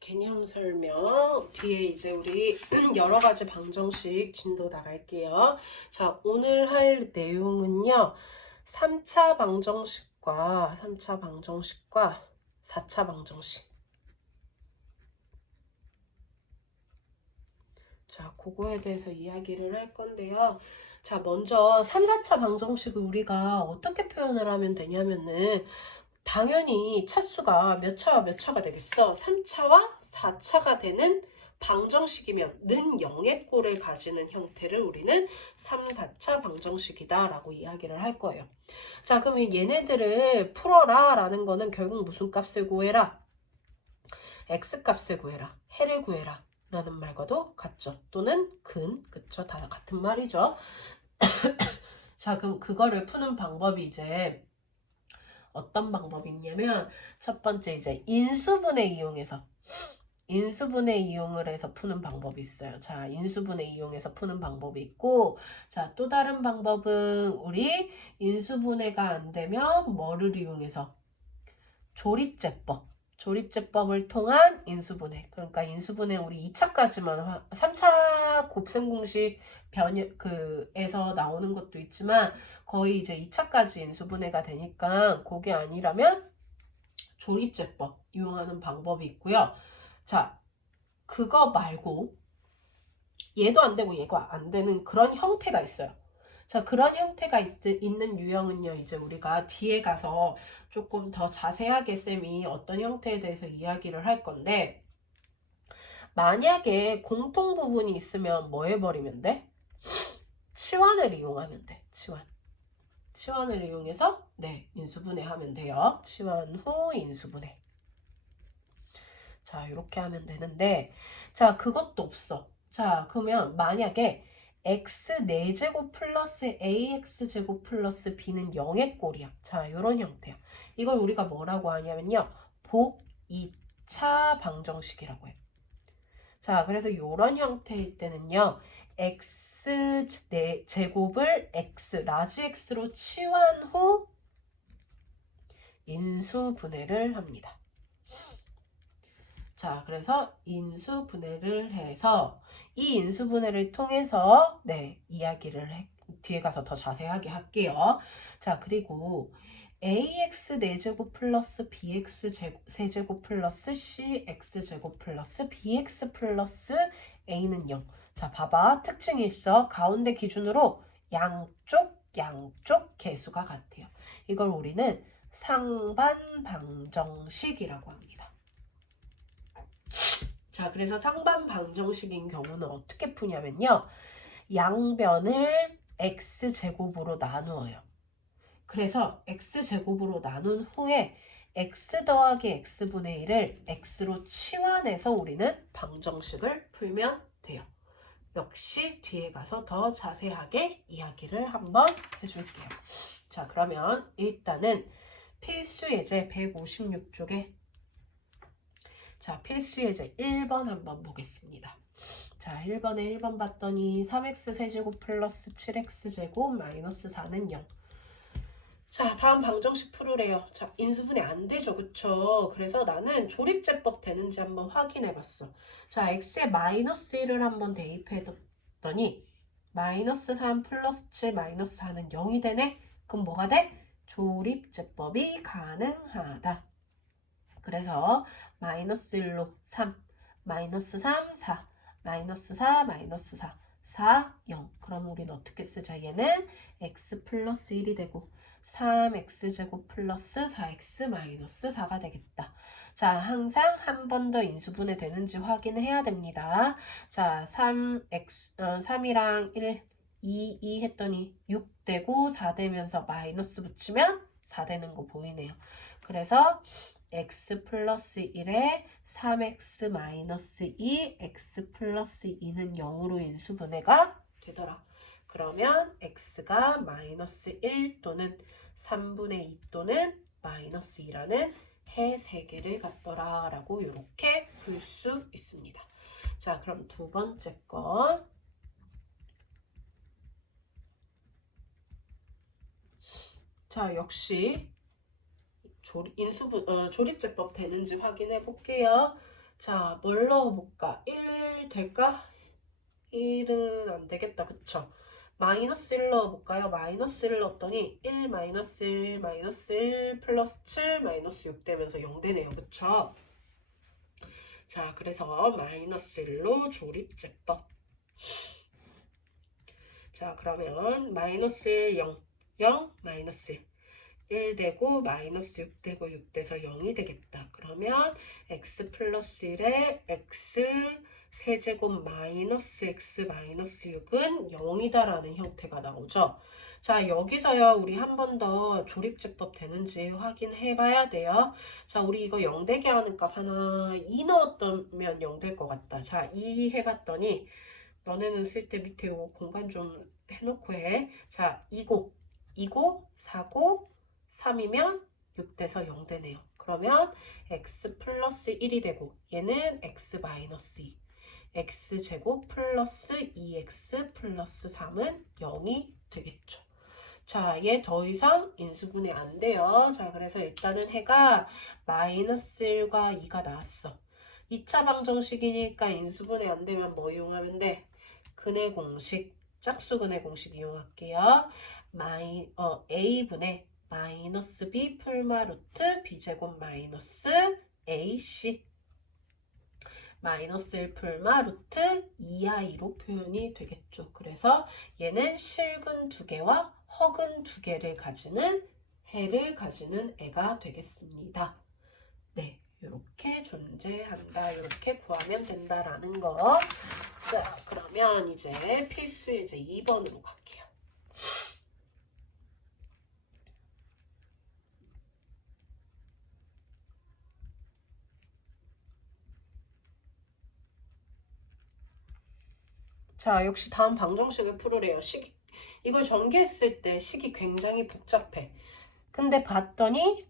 개념 설명 뒤에 이제 우리 여러 가지 방정식 진도 나갈게요. 자, 오늘 할 내용은요. 3차 방정식과 4차 방정식. 자, 그거에 대해서 이야기를 할 건데요. 자, 먼저 3, 4차 방정식을 우리가 어떻게 표현을 하면 되냐면은 당연히 차수가 몇 차와 몇 차가 되겠어? 3차와 4차가 되는 방정식이면 는 0의 꼴을 가지는 형태를 우리는 3, 4차 방정식이다 라고 이야기를 할 거예요. 자, 그러면 얘네들을 풀어라 라는 거는 결국 무슨 값을 구해라? x값을 구해라, 해를 구해라 라는 말과도 같죠. 또는 그쵸? 다 같은 말이죠. 자, 그럼 그거를 푸는 방법이 이제 어떤 방법이 있냐면 첫 번째 이제 인수분해 이용을 해서 푸는 방법이 있어요. 자, 인수분해 이용해서 푸는 방법이 있고, 자, 또 다른 방법은 우리 인수분해가 안 되면 뭐를 이용해서 조립제법을 통한 인수분해. 그러니까 인수분해 우리 2차까지만 3차 곱셈공식 에서 나오는 것도 있지만 거의 이제 2차까지 인수분해가 되니까 그게 아니라면 조립제법 이용하는 방법이 있고요. 자, 그거 말고 얘도 안 되고 얘가 안 되는 그런 형태가 있어요. 자, 그런 형태가 있는 유형은요, 이제 우리가 뒤에 가서 조금 더 자세하게 쌤이 어떤 형태에 대해서 이야기를 할 건데, 만약에 공통 부분이 있으면 뭐 해버리면 돼? 치환을 이용하면 돼. 치환을 이용해서, 네, 인수분해 하면 돼요. 치환 후 인수분해. 자, 이렇게 하면 되는데, 자, 그것도 없어. 자, 그러면 만약에 x 4제곱 플러스 ax제곱 플러스 b는 0의 꼴이야. 자, 이런 형태야. 이걸 우리가 뭐라고 하냐면요. 복 2차 방정식이라고 해요. 자, 그래서 이런 형태일 때는요. x 제곱을 라지 x로 치환 후 인수분해를 합니다. 자, 그래서 인수분해를 해서 이 인수분해를 통해서 이야기를 뒤에 가서 더 자세하게 할게요. 자, 그리고 ax 4제곱 플러스 bx 세제곱 플러스 cx제곱 플러스 bx 플러스 a는 0. 자, 봐봐. 특징이 있어. 가운데 기준으로 양쪽 개수가 같아요. 이걸 우리는 상반 방정식이라고 합니다. 자, 그래서 상반 방정식인 경우는 어떻게 푸냐면요. 양변을 x제곱으로 나누어요. 그래서 x제곱으로 나눈 후에 x 더하기 x분의 1을 x로 치환해서 우리는 방정식을 풀면 돼요. 역시 뒤에 가서 더 자세하게 이야기를 한번 해줄게요. 자, 그러면 일단은 필수 예제 156쪽에 자, 필수 예제 1번 한번 보겠습니다. 자, 1번 봤더니 3x 세제곱 플러스 7x 제곱 마이너스 4는 0. 자, 다음 방정식 풀으래요. 자, 인수분해 안 되죠. 그쵸? 그래서 나는 조립제법 되는지 한번 확인해 봤어. 자, x에 마이너스 1을 한번 대입해뒀더니 마이너스 3 플러스 7 마이너스 4는 0이 되네? 그럼 뭐가 돼? 조립제법이 가능하다. 그래서 마이너스 1로 3, 마이너스 3, 4, 마이너스 4, 마이너스 4, 4, 0. 그럼 우리는 어떻게 쓰자? 얘는 x 플러스 1이 되고 3x제곱 플러스 4x 마이너스 4가 되겠다. 자, 항상 한 번 더 인수분해 되는지 확인해야 됩니다. 자, 3이랑 1, 2 했더니 6 되고 4 되면서 마이너스 붙이면 4 되는 거 보이네요. 그래서 x 플러스 1에 3x 마이너스 2, x 플러스 2는 0으로 인수분해가 되더라. 그러면 x가 마이너스 1 또는 3분의 2 또는 마이너스 2라는 해 3개를 갖더라 라고 이렇게 풀 수 있습니다. 자, 그럼 두 번째 거. 자, 역시 조립제법 되는지 확인해 볼게요. 자, 뭘 넣어볼까? 1 될까? 1은 안 되겠다. 그쵸? 마이너스 1 넣어볼까요? 마이너스 1 넣었더니 1 마이너스 1 마이너스 1 플러스 7 마이너스 6 되면서 0 되네요. 그쵸? 자, 그래서 마이너스 1로 조립제법. 자, 그러면 마이너스 1, 0, 0, 마이너스 1 되고 마이너스 6 되고 6 돼서 0이 되겠다. 그러면 x 플러스 1에 x 세제곱 마이너스 x 마이너스 6은 0이다라는 형태가 나오죠. 자, 여기서요 우리 한 번 더 조립제법 되는지 확인해 봐야 돼요. 자, 우리 이거 0 되게 하는 값 하나 2 넣었다면 0 될 것 같다. 자, 2 해봤더니 너네는 쓸 때 밑에 요 공간 좀 해놓고 해. 자, 2고 4고 3이면 6 돼서 0 되네요. 그러면 x 플러스 1이 되고 얘는 x 마이너스 2. x제곱 플러스 2x 플러스 3은 0이 되겠죠. 자, 얘 더 이상 인수분해 안 돼요. 자, 그래서 일단은 해가 마이너스 1과 2가 나왔어. 2차 방정식이니까 인수분해 안 되면 뭐 이용하면 돼? 근의 공식, 짝수근의 공식 이용할게요. a분의 마이너스 b 풀마 루트 b제곱 마이너스 ac 마이너스 1 풀마 루트 2i로 표현이 되겠죠. 그래서 얘는 실근 2개와 허근 2개를 가지는 해를 가지는 애가 되겠습니다. 네, 이렇게 존재한다. 이렇게 구하면 된다라는 거. 자, 그러면 이제 필수 예제 2번으로 갈게요. 자, 역시 다음 방정식을 풀으래요. 이걸 전개했을 때 식이 굉장히 복잡해. 근데 봤더니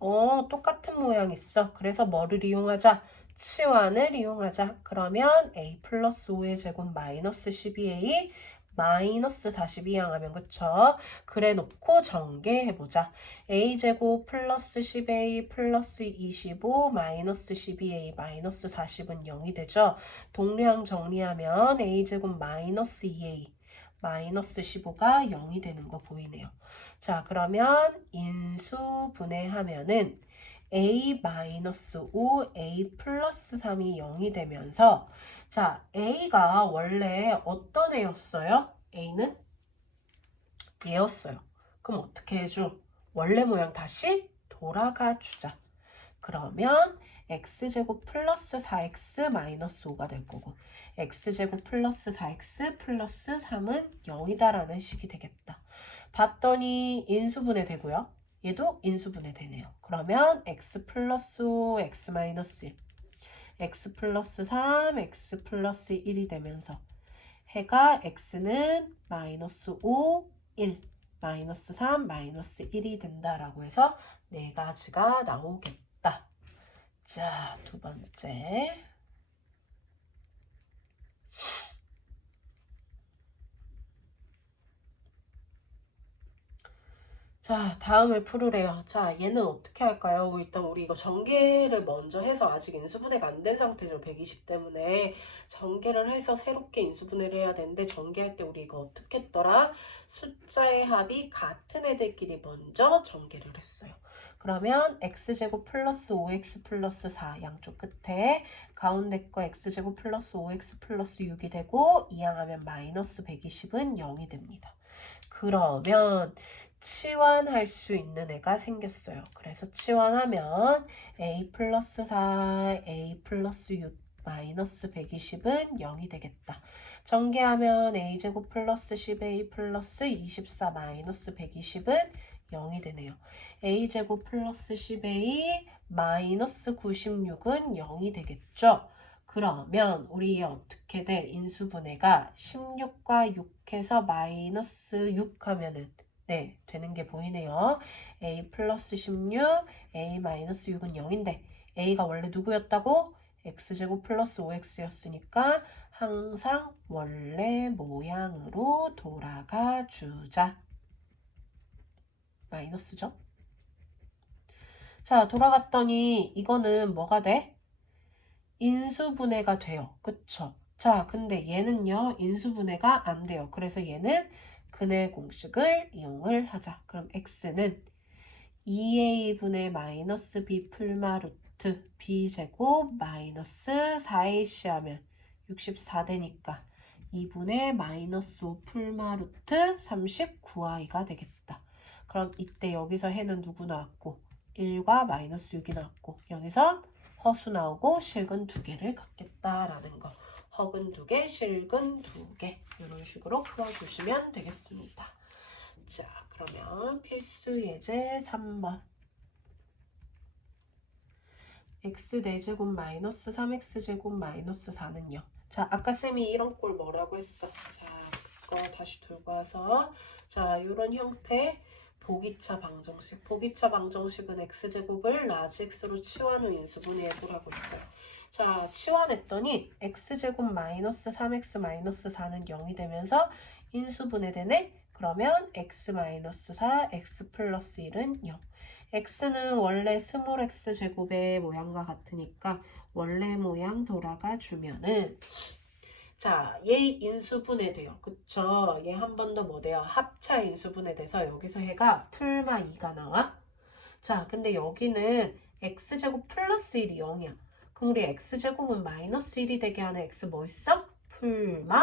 똑같은 모양 있어. 그래서 뭐를 이용하자? 치환을 이용하자. 그러면 a 플러스 5의 제곱 마이너스 12a 마이너스 42 항하면 그쵸? 그래 놓고 전개해보자. a제곱 플러스 10a 플러스 25 마이너스 12a 마이너스 40은 0이 되죠? 동량 정리하면 a제곱 마이너스 2a 마이너스 15가 0이 되는 거 보이네요. 자, 그러면 인수분해하면은 a-5, a 플러스 3이 0이 되면서 자, a가 원래 어떤 애였어요? a는 얘였어요. 그럼 어떻게 해줘? 원래 모양 다시 돌아가 주자. 그러면 x제곱 플러스 4x 마이너스 5가 될 거고 x제곱 플러스 4x 플러스 3은 0이다라는 식이 되겠다. 봤더니 인수분해 되고요. 얘도 인수분해 되네요. 그러면 x 플러스 5, x 마이너스 1, x 플러스 3, x 플러스 1이 되면서 해가 x는 마이너스 5, 1, 마이너스 3, 마이너스 1이 된다라고 해서 네 가지가 나오겠다. 자, 두 번째. 자, 다음을 풀으래요. 자, 얘는 어떻게 할까요? 일단 우리 이거 전개를 먼저 해서 아직 인수분해가 안 된 상태죠. 120 때문에 전개를 해서 새롭게 인수분해를 해야 되는데 전개할 때 우리 이거 어떻게 했더라? 숫자의 합이 같은 애들끼리 먼저 전개를 했어요. 그러면 x제곱 플러스 5x 플러스 4 양쪽 끝에 가운데 거 x제곱 플러스 5x 플러스 6이 되고 이항하면 마이너스 120은 0이 됩니다. 그러면 치환할 수 있는 애가 생겼어요. 그래서 치환하면 a 플러스 4, a 플러스 6, 마이너스 120은 0이 되겠다. 전개하면 a제곱 플러스 10a 플러스 24 마이너스 120은 0이 되네요. a제곱 플러스 10a 마이너스 96은 0이 되겠죠. 그러면 우리 어떻게 돼? 인수분해가 16과 6해서 마이너스 6 하면은 네, 되는 게 보이네요. a 플러스 16, a 마이너스 6은 0인데 a가 원래 누구였다고? x제곱 플러스 5x였으니까 항상 원래 모양으로 돌아가 주자. 마이너스죠? 자, 돌아갔더니 이거는 뭐가 돼? 인수분해가 돼요. 그쵸? 자, 근데 얘는요, 인수분해가 안 돼요. 그래서 얘는 근해 공식을 이용을 하자. 그럼 x는 2a분의 마이너스 b 풀마 루트 b제곱 마이너스 4ac 하면 64 되니까 2분의 마이너스 5 풀마 루트 39i가 되겠다. 그럼 이때 여기서 해는 누구 나왔고 1과 마이너스 6이 나왔고 여기서 허수 나오고 실근 2개를 갖겠다라는 거. 허근 2개, 실근 2개 이런 식으로 풀어주시면 되겠습니다. 자, 그러면 필수 예제 3번. x 4제곱 마이너스 3x제곱 마이너스 4는요. 자, 아까 쌤이 이런 꼴 뭐라고 했어? 자, 그거 다시 들고 와서 자, 이런 형태 보기차 방정식. 보기차 방정식은 x제곱을 라지 x로 치환 후 인수분해 해보라고 했어요. 자, 치환했더니 x제곱 마이너스 3x 마이너스 4는 0이 되면서 인수분해 되네? 그러면 x 마이너스 4, x 플러스 1은 0. x는 원래 스몰 x 제곱의 모양과 같으니까 원래 모양 돌아가 주면은 자, 얘 인수분해 돼요. 그쵸? 얘 한 번 더 뭐 돼요? 합차 인수분해 돼서 여기서 해가 풀마 2가 나와. 자, 근데 여기는 x제곱 플러스 1이 0이야. 그럼 우리 x제곱은 마이너스 1이 되게 하는 x 뭐 있어? 풀마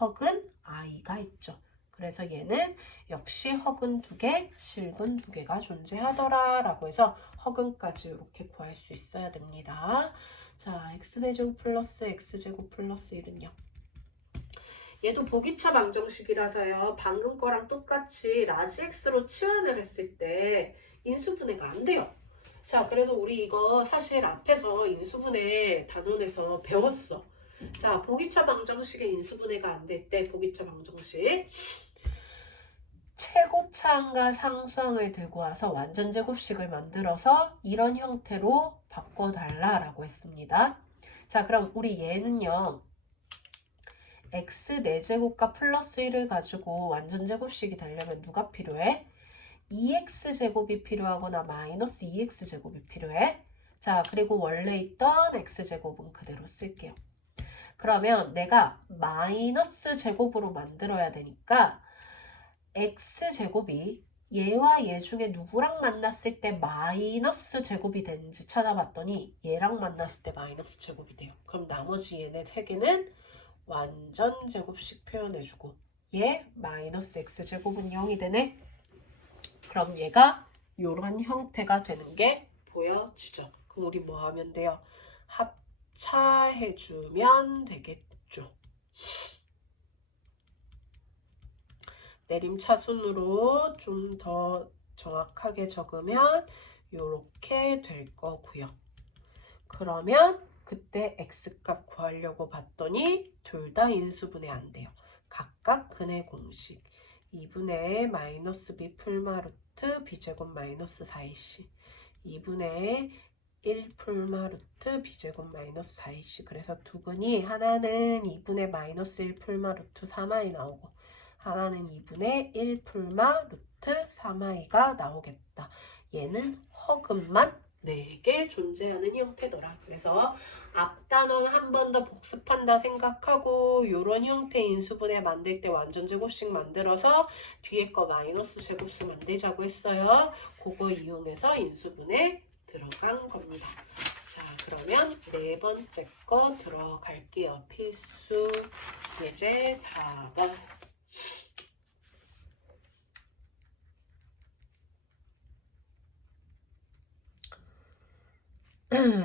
허근 i가 있죠. 그래서 얘는 역시 허근 2개, 실근 2개가 존재하더라 라고 해서 허근까지 이렇게 구할 수 있어야 됩니다. 자, x4제곱 플러스 x제곱 플러스 1은요. 얘도 보기차 방정식이라서요. 방금 거랑 똑같이 라지 x로 치환을 했을 때 인수분해가 안 돼요. 자, 그래서 우리 이거 사실 앞에서 인수분해 단원에서 배웠어. 자, 보기차 방정식의 인수분해가 안 될 때 보기차 방정식 최고차항과 상수항을 들고 와서 완전 제곱식을 만들어서 이런 형태로 바꿔달라라고 했습니다. 자, 그럼 우리 얘는요. x 4제곱과 플러스 1을 가지고 완전 제곱식이 되려면 누가 필요해? 2x제곱이 필요하거나 마이너스 2x제곱이 필요해. 자, 그리고 원래 있던 x제곱은 그대로 쓸게요. 그러면 내가 마이너스 제곱으로 만들어야 되니까 x제곱이 얘와 얘 중에 누구랑 만났을 때 마이너스 제곱이 되는지 찾아봤더니 얘랑 만났을 때 마이너스 제곱이 돼요. 그럼 나머지 얘네 3개는 완전 제곱식 표현해주고 얘 마이너스 x제곱은 0이 되네. 그럼 얘가 이런 형태가 되는 게 보여지죠. 그럼 우리 뭐 하면 돼요? 합차해주면 되겠죠. 내림차순으로 좀 더 정확하게 적으면 이렇게 될 거고요. 그러면 그때 x값 구하려고 봤더니 둘 다 인수분해 안 돼요. 각각 근해 공식 2분의 마이너스 b 풀마 루트 b제곱 마이너스 4ac 2분의 1 풀마 루트 b제곱 마이너스 4ac 그래서 두 근이 하나는 2분의 마이너스 1 풀마 루트 3i 나오고 하나는 2분의 1 풀마 루트 3i가 나오겠다. 얘는 허근만 4개 존재하는 형태더라. 그래서 앞단원 한 번 더 복습한다 생각하고 이런 형태 인수분해 만들 때 완전 제곱식 만들어서 뒤에 거 마이너스 제곱수 만들자고 했어요. 그거 이용해서 인수분해 들어간 겁니다. 자, 그러면 네 번째 거 들어갈게요. 필수 예제 4번.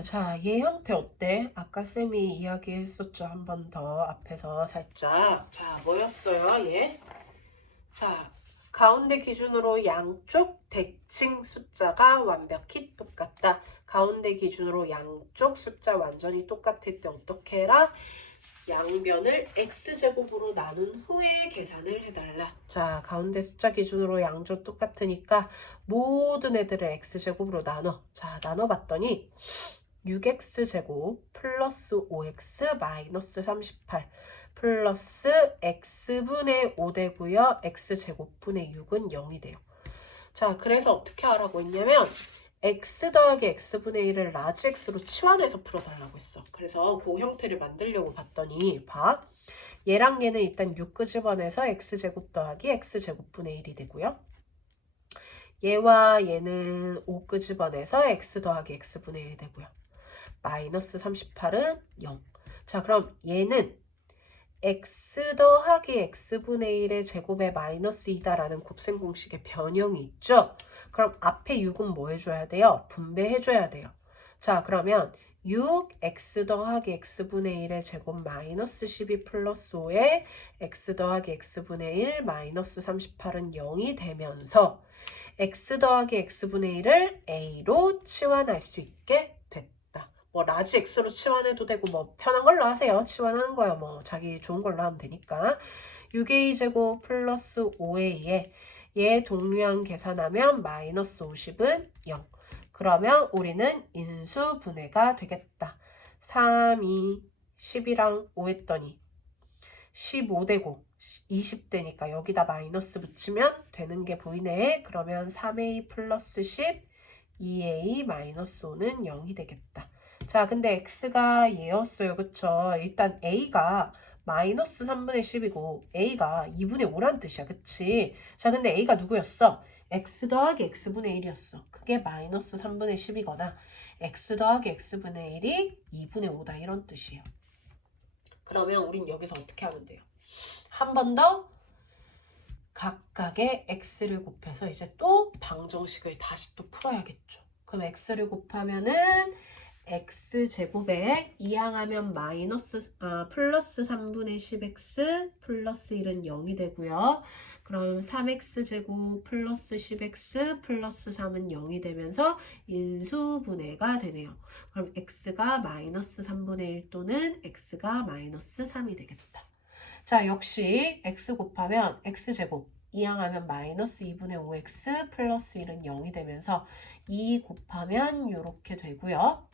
자, 얘 형태 어때? 아까 쌤이 이야기했었죠. 한 번 더 앞에서 살짝. 자, 뭐였어요, 얘? 자, 가운데 기준으로 양쪽 대칭 숫자가 완벽히 똑같다. 가운데 기준으로 양쪽 숫자 완전히 똑같을 때 어떻게 해라? 양변을 x제곱으로 나눈 후에 계산을 해달라. 자, 가운데 숫자 기준으로 양쪽 똑같으니까 모든 애들을 x제곱으로 나눠. 자, 나눠봤더니 6x제곱 플러스 5x 마이너스 38 플러스 x분의 5 되고요. x제곱분의 6은 0이 돼요. 자, 그래서 어떻게 하라고 했냐면 x 더하기 x분의 1을 라지 x로 치환해서 풀어달라고 했어. 그래서 그 형태를 만들려고 봤더니 봐. 얘랑 얘는 일단 6 끄집어내서 x제곱 더하기 x제곱분의 1이 되고요. 얘와 얘는 5 끄집어내서 x 더하기 x분의 1 되고요. 마이너스 38은 0. 자, 그럼 얘는 x 더하기 x분의 1의 제곱에 마이너스 2다라는 곱셈 공식의 변형이 있죠? 그럼 앞에 6은 뭐 해줘야 돼요? 분배해줘야 돼요. 자, 그러면 6x 더하기 x분의 1의 제곱 마이너스 12 플러스 5에 x 더하기 x분의 1 마이너스 38은 0이 되면서 x 더하기 x분의 1을 a로 치환할 수 있게 됐다. 뭐 라지 x로 치환해도 되고 뭐 편한 걸로 하세요. 치환하는 거야. 뭐 자기 좋은 걸로 하면 되니까. 6a 제곱 플러스 5a에 얘 동류항 계산하면 마이너스 50은 0. 그러면 우리는 인수분해가 되겠다. 3, 2, 10이랑 5 했더니 15 되고 20 되니까 여기다 마이너스 붙이면 되는 게 보이네. 그러면 3a 플러스 10, 2a 마이너스 5는 0이 되겠다. 자, 근데 x가 얘였어요. 그쵸? 일단 a가 마이너스 3분의 10이고 a가 2분의 5란 뜻이야. 그치? 자, 근데 a가 누구였어? x 더하기 x분의 1이었어. 그게 마이너스 3분의 10이거나 x 더하기 x분의 1이 2분의 5다 이런 뜻이에요. 그러면 우린 여기서 어떻게 하면 돼요? 한 번 더 각각의 x를 곱해서 이제 또 방정식을 다시 또 풀어야겠죠. 그럼 x를 곱하면은 x제곱에 이항하면 플러스 3분의 10x 플러스 1은 0이 되고요. 그럼 3x제곱 플러스 10x 플러스 3은 0이 되면서 인수분해가 되네요. 그럼 x가 마이너스 3분의 1 또는 x가 마이너스 3이 되겠다. 자, 역시 x 곱하면 x제곱 이항하면 마이너스 2분의 5x 플러스 1은 0이 되면서 2 곱하면 이렇게 되고요.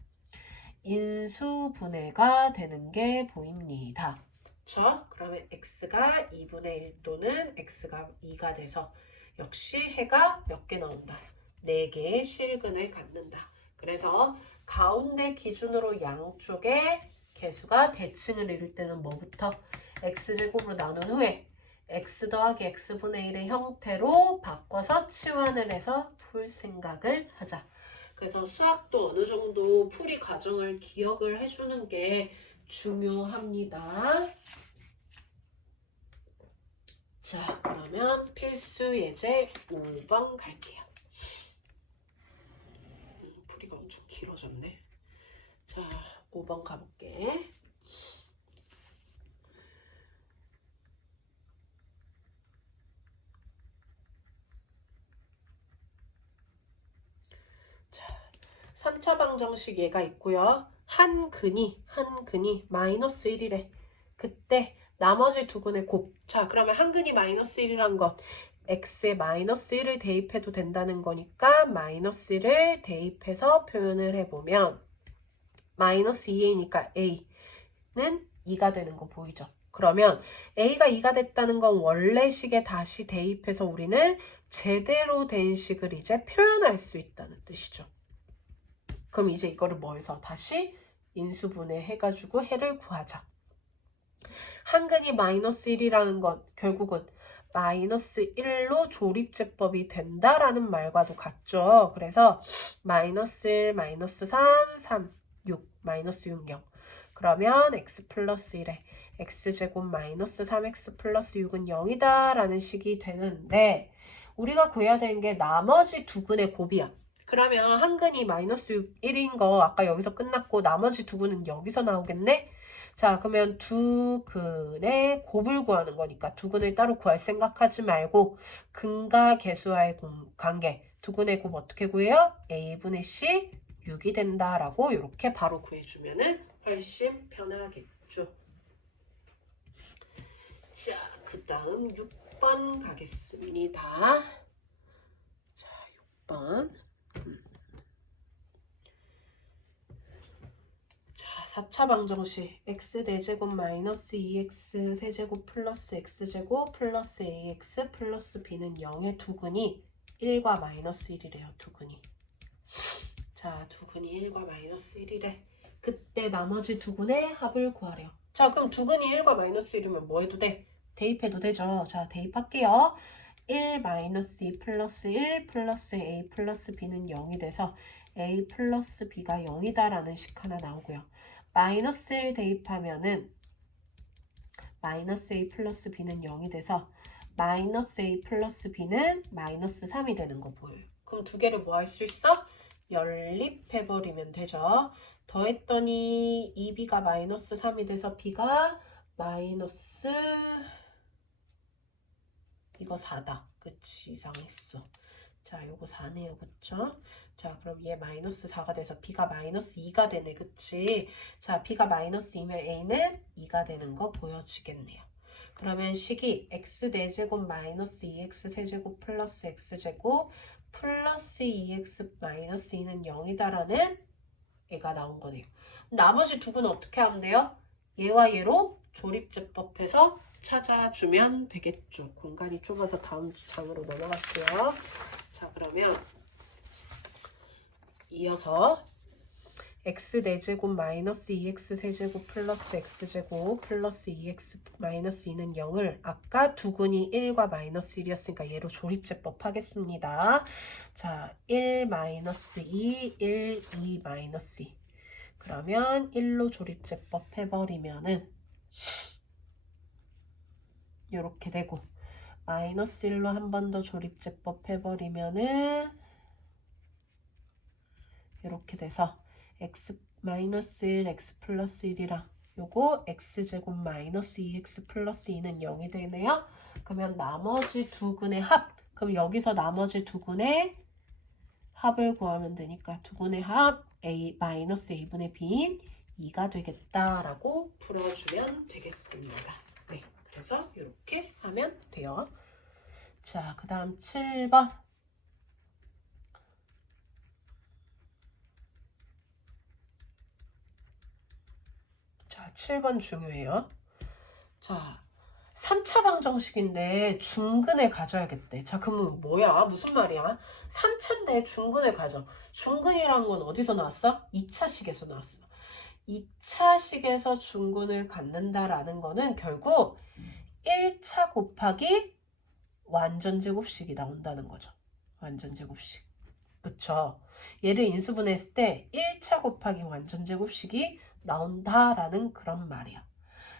인수분해가 되는 게 보입니다. 그렇죠? 그러면 x가 2분의 1 또는 x가 2가 돼서 역시 해가 몇 개 나온다. 4개의 실근을 갖는다. 그래서 가운데 기준으로 양쪽에 개수가 대칭을 이룰 때는 뭐부터? x제곱으로 나눈 후에 x 더하기 x분의 1의 형태로 바꿔서 치환을 해서 풀 생각을 하자. 그래서 수학도 어느 정도 풀이 과정을 기억을 해주는 게 중요합니다. 자, 그러면 필수 예제 5번 갈게요. 풀이가 엄청 길어졌네. 자, 5번 가볼게. 자, 3차 방정식 얘가 있고요. 한 근이 마이너스 1이래. 그때 나머지 두 근의 곱. 자, 그러면 한 근이 마이너스 1이란 건 x에 마이너스 1을 대입해도 된다는 거니까 마이너스 1을 대입해서 표현을 해보면 마이너스 2a니까 a는 2가 되는 거 보이죠? 그러면 a가 2가 됐다는 건 원래 식에 다시 대입해서 우리는 제대로 된 식을 이제 표현할 수 있다는 뜻이죠. 그럼 이제 이거를 뭐 해서 다시 인수분해 해가지고 해를 구하자. 한근이 마이너스 1이라는 건 결국은 마이너스 1로 조립제법이 된다라는 말과도 같죠. 그래서 마이너스 1, 마이너스 3, 3, 6, 마이너스 6, 0. 그러면 x 플러스 1에 x제곱 마이너스 3x 플러스 6은 0이다 라는 식이 되는데 우리가 구해야 되는 게 나머지 두 근의 곱이야. 그러면 한 근이 마이너스 1인 거 아까 여기서 끝났고 나머지 두 근은 여기서 나오겠네? 자, 그러면 두 근의 곱을 구하는 거니까 두 근을 따로 구할 생각하지 말고 근과 개수와의 관계 두 근의 곱 어떻게 구해요? a분의 c 6이 된다라고 이렇게 바로 구해주면 훨씬 편하겠죠. 자, 그 다음 6번 가겠습니다. 자, 6번. 자, 4차 방정식 x 4제곱 마이너스 2x 세제곱 플러스 x제곱 플러스 ax 플러스 b는 0의 두 근이 1과 마이너스 1이래요. 두 근이. 자, 두근이 1과 마이너스 1이래. 그때 나머지 두근의 합을 구하래요. 자, 그럼 두근이 1과 마이너스 1이면 뭐 해도 돼? 대입해도 되죠. 자, 대입할게요. 1 마이너스 2 플러스 1 플러스 a 플러스 b는 0이 돼서 a 플러스 b가 0이다라는 식 하나 나오고요. 마이너스 1 대입하면은 마이너스 a 플러스 b는 0이 돼서 마이너스 a 플러스 b는 마이너스 3이 되는 거 보여요. 그럼 두 개를 뭐 할 수 있어? 연립해버리면 되죠. 더했더니 2b가 마이너스 3이 돼서 b가 마이너스 이거 4다. 그치, 이상했어. 자, 요거 4네요. 그쵸? 자, 그럼 얘 마이너스 4가 돼서 b가 마이너스 2가 되네. 그치? 자, b가 마이너스 2면 a는 2가 되는 거 보여지겠네요. 그러면 식이 x 4제곱 마이너스 2x 세제곱 플러스 x제곱 플러스 2x 마이너스 2는 0이다라는 애가 나온 거네요. 나머지 두 개는 어떻게 하면 돼요? 얘와 얘로 조립제법해서 찾아주면 되겠죠. 공간이 좁아서 다음 장으로 넘어갈게요. 자, 그러면 이어서 x 4제곱 마이너스 2x 세제곱 플러스 x제곱 플러스 2x 마이너스 2는 0을 아까 두근이 1과 마이너스 1이었으니까 얘로 조립제법 하겠습니다. 자, 1 마이너스 2, 1, 2 마이너스 2. 그러면 1로 조립제법 해버리면은 이렇게 되고 마이너스 1로 한 번 더 조립제법 해버리면은 이렇게 돼서 x 마이너스 1, x 플러스 1이랑 요거 x제곱 마이너스 2x 플러스 2는 0이 되네요. 그러면 나머지 두 근의 합, 그럼 여기서 나머지 두 근의 합을 구하면 되니까 두 근의 합 a 마이너스 a분의 b인 2가 되겠다라고 풀어주면 되겠습니다. 네, 그래서 이렇게 하면 돼요. 자, 그 다음 7번. 자, 7번 중요해요. 자, 3차 방정식인데 중근을 가져야겠대. 자, 그러면 뭐야? 무슨 말이야? 3차인데 중근을 가져. 중근이란 건 어디서 나왔어? 2차식에서 나왔어. 2차식에서 중근을 갖는다라는 거는 결국 1차 곱하기 완전제곱식이 나온다는 거죠. 완전제곱식. 그쵸? 얘를 인수분해했을 때 1차 곱하기 완전제곱식이 나온다라는 그런 말이야.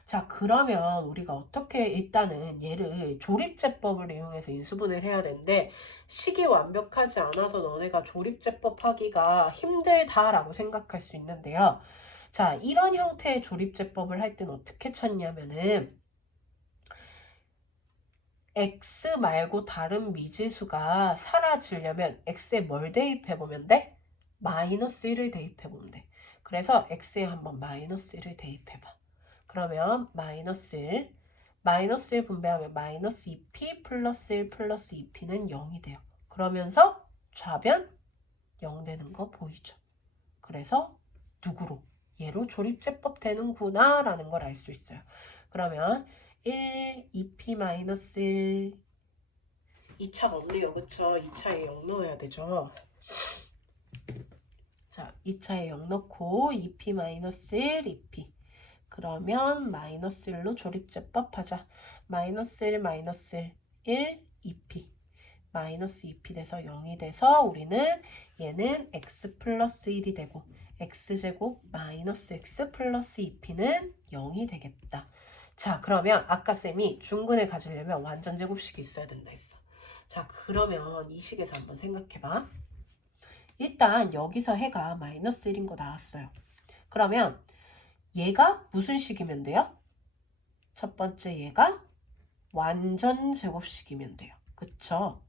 자, 그러면 우리가 어떻게 일단은 얘를 조립제법을 이용해서 인수분해를 해야 되는데 식이 완벽하지 않아서 너네가 조립제법 하기가 힘들다라고 생각할 수 있는데요. 자, 이런 형태의 조립제법을 할 때는 어떻게 찾냐면은 x 말고 다른 미지수가 사라지려면 x에 뭘 대입해보면 돼? 마이너스 1을 대입해보면 돼. 그래서 x에 한번 마이너스 1을 대입해봐. 그러면 마이너스 1, 마이너스 1 분배하면 마이너스 2p 플러스 1 플러스 2p는 0이 돼요. 그러면서 좌변 0 되는 거 보이죠? 그래서 누구로? 얘로 조립제법 되는구나 라는 걸 알 수 있어요. 그러면 1, 2p 마이너스 1 2차가 없네요. 그쵸? 2차에 0 넣어야 되죠. 자, 2차에 0 넣고 2p 마이너스 1, 2p 그러면 마이너스 1로 조립제법 하자. 마이너스 1, 마이너스 1, 1, 2p 마이너스 2p 돼서 0이 돼서 우리는 얘는 x 플러스 1이 되고 x제곱 마이너스 x 플러스 2p는 0이 되겠다. 자, 그러면 아까 쌤이 중근을 가지려면 완전제곱식이 있어야 된다 했어. 자, 그러면 이 식에서 한번 생각해봐. 일단 여기서 해가 마이너스 1인 거 나왔어요. 그러면 얘가 무슨 식이면 돼요? 첫 번째 얘가 완전 제곱식이면 돼요. 그쵸?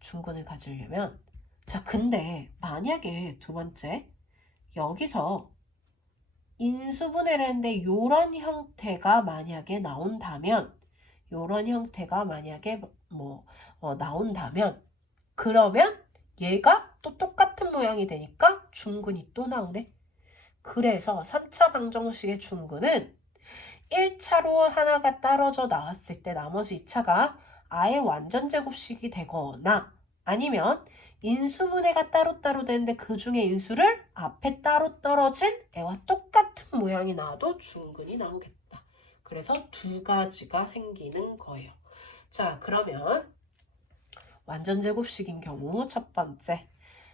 중근을 가지려면. 자, 근데 만약에 두 번째 여기서 인수분해를 했는데 요런 형태가 만약에 나온다면 요런 형태가 만약에 나온다면 그러면 얘가 또 똑같은 모양이 되니까 중근이 또 나오네. 그래서 3차 방정식의 중근은 1차로 하나가 떨어져 나왔을 때 나머지 2차가 아예 완전제곱식이 되거나 아니면 인수분해가 따로따로 되는데 그 중에 인수를 앞에 따로 떨어진 애와 똑같은 모양이 나와도 중근이 나오겠다. 그래서 두 가지가 생기는 거예요. 자, 그러면 완전 제곱식인 경우 첫 번째.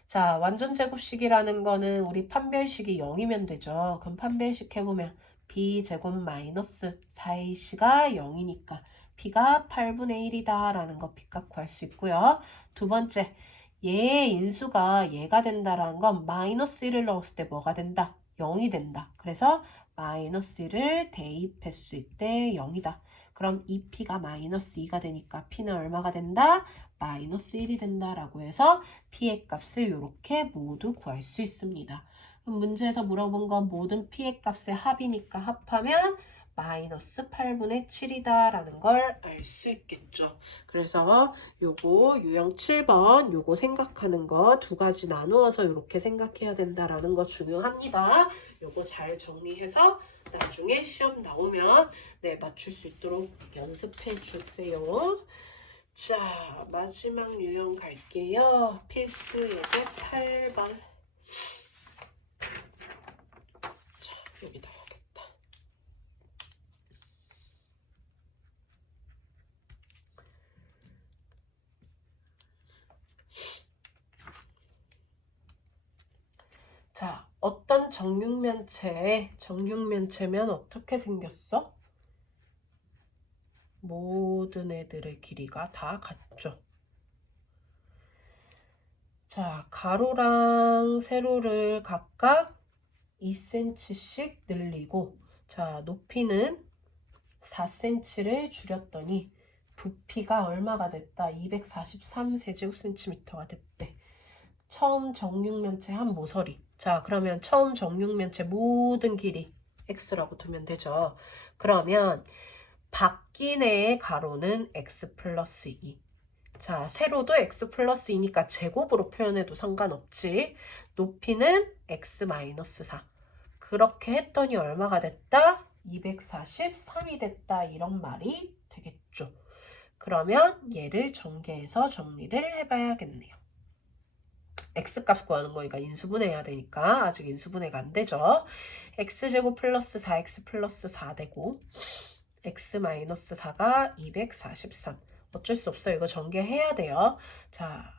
자, 완전 제곱식이라는 거는 우리 판별식이 0이면 되죠. 그럼 판별식 해보면 b제곱 마이너스 4ac가 0이니까 b가 8분의 1이다 라는 거 빚값 구할 수 있고요. 두 번째, 얘의 인수가 얘가 된다라는 건 마이너스 1을 넣었을 때 뭐가 된다? 0이 된다. 그래서 마이너스 1을 대입했을 때 0이다. 그럼 이 p가 마이너스 2가 되니까 p는 얼마가 된다? 마이너스 1이 된다라고 해서 p의 값을 이렇게 모두 구할 수 있습니다. 그럼 문제에서 물어본 건 모든 p의 값의 합이니까 합하면 마이너스 8분의 7이다 라는 걸 알 수 있겠죠. 그래서 요거 유형 7번 요거 생각하는 거 두 가지 나누어서 이렇게 생각해야 된다라는 거 중요합니다. 요거 잘 정리해서 나중에 시험 나오면 네, 맞출 수 있도록 연습해 주세요. 자, 마지막 유형 갈게요. 필수 예제 8번. 자, 여기다 하겠다. 자, 어떤 정육면체면 어떻게 생겼어? 모든 애들의 길이가 다 같죠. 자, 가로랑 세로를 각각 2cm씩 늘리고 자, 높이는 4cm를 줄였더니 부피가 얼마가 됐다? 243세제곱센티미터가 됐대. 처음 정육면체 한 모서리. 자, 그러면 처음 정육면체 모든 길이 x라고 두면 되죠. 그러면 바뀐 애의 가로는 x 플러스 2. 자, 세로도 x 플러스 2니까 제곱으로 표현해도 상관없지. 높이는 x 마이너스 4. 그렇게 했더니 얼마가 됐다? 243이 됐다. 이런 말이 되겠죠. 그러면 얘를 전개해서 정리를 해봐야겠네요. x값 구하는 거니까 인수분해해야 되니까 아직 인수분해가 안 되죠. x제곱 플러스 4x 플러스 4 되고 x 마이너스 4가 243. 어쩔 수 없어요. 이거 전개해야 돼요. 자,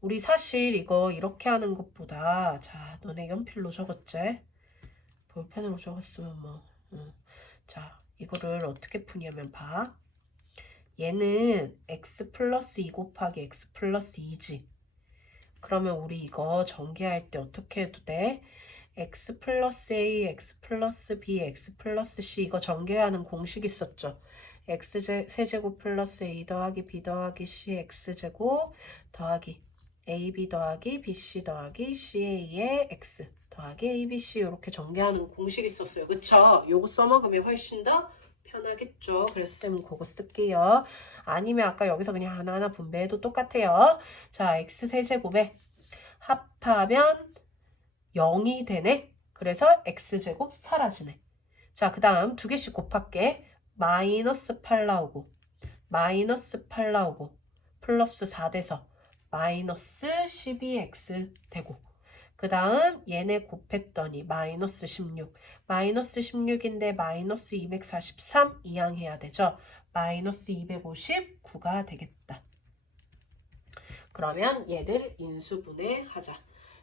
우리 사실 이거 이렇게 하는 것보다 자, 너네 연필로 적었지? 볼펜으로 적었으면 뭐 자, 이거를 어떻게 푸냐면 봐. 얘는 x 플러스 2 곱하기 x 플러스 2지. 그러면 우리 이거 전개할 때 어떻게 해도 돼? x 플러스 a, x 플러스 b, x 플러스 c 이거 전개하는 공식 있었죠. x 세제곱 플러스 a 더하기 b 더하기 c x제곱 더하기 ab 더하기 bc 더하기 ca의 x 더하기 abc 이렇게 전개하는 공식 있었어요. 그쵸? 요거 써먹으면 훨씬 더 편하겠죠. 그래서 쌤은 그거 쓸게요. 아니면 아까 여기서 그냥 하나하나 분배해도 똑같아요. 자, x 세제곱에 합하면 0이 되네. 그래서 x제곱 사라지네. 자, 그 다음 두 개씩 곱할게. 마이너스 8 나오고 마이너스 8 나오고 플러스 4 돼서 마이너스 12x 되고 그 다음 얘네 곱했더니 마이너스 16 마이너스 16인데 마이너스 243 이항해야 되죠. 마이너스 259가 되겠다. 그러면 얘를 인수분해하자.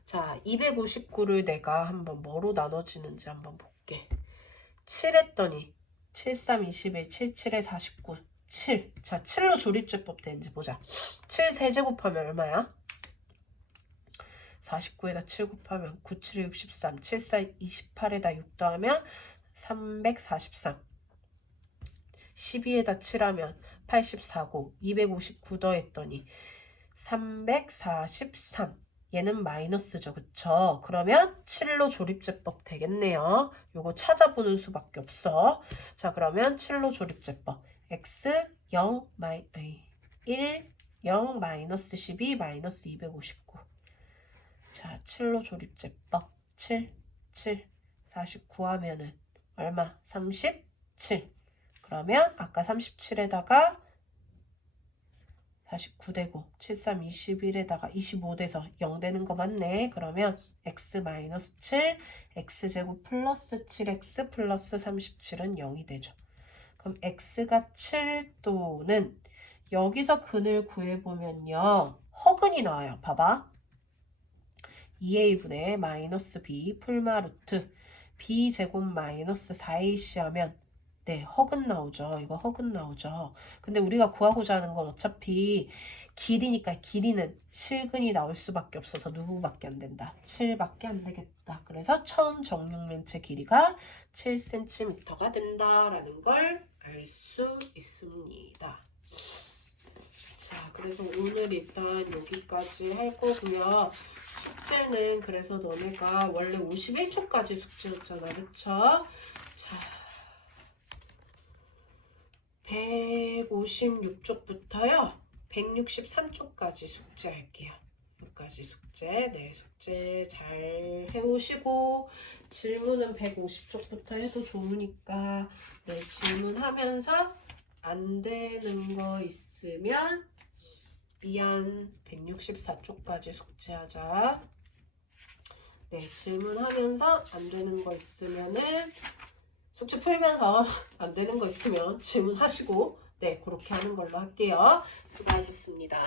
자, 259를 내가 한번 뭐로 나눠지는지 한번 볼게. 7 했더니 7, 3, 21, 7, 7에 49, 7. 자, 7로 조립제법 되는지 보자. 7 세제곱하면 얼마야? 49에다 7 곱하면 9, 7에 63, 7, 4, 28에다 6 더하면 343. 12에다 7하면 84고 259 더했더니 343. 얘는 마이너스죠. 그쵸? 그러면 7로 조립제법 되겠네요. 요거 찾아보는 수밖에 없어. 자, 그러면 7로 조립제법. x 0, 1, 0, 마이너스 12, 마이너스 259. 자, 7로 조립제법. 7, 7, 49 하면은 얼마? 37. 그러면 아까 37에다가 49 되고 73 21에다가 25 돼서 0 되는 거 맞네. 그러면 x-7 x제곱 플러스 7x 플러스 37은 0이 되죠. 그럼 x가 7 또는 여기서 근을 구해보면요. 허근이 나와요. 봐봐. 2a분의 마이너스 b 풀마 루트 b제곱 마이너스 4ac 하면 네, 허근 나오죠. 이거 허근 나오죠. 근데 우리가 구하고자 하는 건 어차피 길이니까 길이는 실근이 나올 수밖에 없어서 누구밖에 안 된다. 7밖에 안 되겠다. 그래서 처음 정육면체 길이가 7cm가 된다라는 걸 알 수 있습니다. 자, 그래서 오늘 일단 여기까지 할 거고요. 숙제는 그래서 너네가 원래 51초까지 숙제였잖아. 그쵸? 자, 156쪽부터요. 163쪽까지 숙제할게요. 여기까지 숙제. 네, 숙제 잘 해오시고 질문은 150쪽부터 해도 좋으니까 네, 질문하면서 안 되는 거 있으면 미안 164쪽까지 숙제하자. 네, 질문하면서 안 되는 거 있으면은 숙제 풀면서 안 되는 거 있으면 질문하시고 네, 그렇게 하는 걸로 할게요. 수고하셨습니다.